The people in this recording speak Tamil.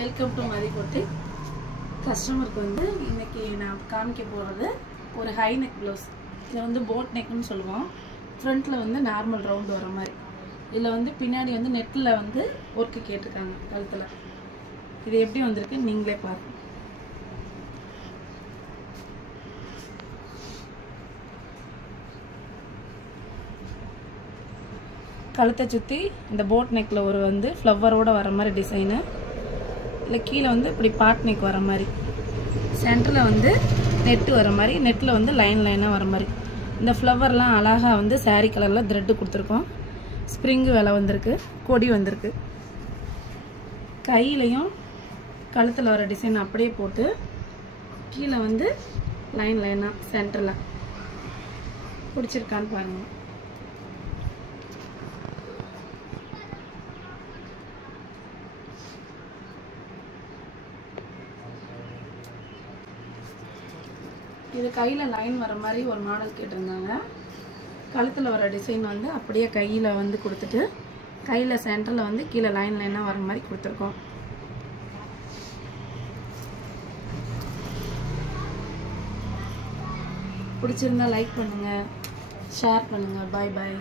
Welcome to மதிக்கோட்டை. கஸ்டமருக்கு வந்து இன்னைக்கு நான் காமிக்க போகிறது ஒரு ஹை நெக் ப்ளவுஸ். இதை வந்து போட் நெக்னு சொல்லுவோம். ஃப்ரண்ட்டில் வந்து நார்மல் ரவுண்டு வர மாதிரி, இதில் வந்து பின்னாடி வந்து நெட்டில் வந்து ஒர்க்கு கேட்டிருக்காங்க கழுத்தில். இது எப்படி வந்திருக்கு நீங்களே பாருங்க. கழுத்தை சுற்றி இந்த போட் நெக்கில் ஒரு வந்து ஃப்ளவரோடு வர மாதிரி டிசைனு, இல்லை கீழே வந்து இப்படி பாட் நெக் வர மாதிரி, சென்டரில் வந்து நெட்டு வர மாதிரி, நெட்டில் வந்து லைன் லைனாக வர மாதிரி. இந்த ஃப்ளவர்லாம் அழகாக வந்து சாரீ கலரில் த்ரெட்டு கொடுத்துருக்கோம். ஸ்ப்ரிங்கு வேலை வந்திருக்கு, கொடி வந்திருக்கு. கையிலையும் கழுத்தில் வர டிசைன் அப்படியே போட்டு கீழே வந்து லைன் லைனாக சென்டரில் பிடிச்சிருக்கான்னு பாருங்கள். இது கையில் லைன் வர மாதிரி ஒரு மாடல் கேட்டிருந்தாங்க. கழுத்தில் வர டிசைன் வந்து அப்படியே கையில் வந்து கொடுத்துட்டு கையில் சென்டரில் வந்து கீழே லைன் லைனாக வர மாதிரி கொடுத்துருக்கோம். பிடிச்சிருந்தா லைக் பண்ணுங்கள், ஷேர் பண்ணுங்கள். பாய் பாய்.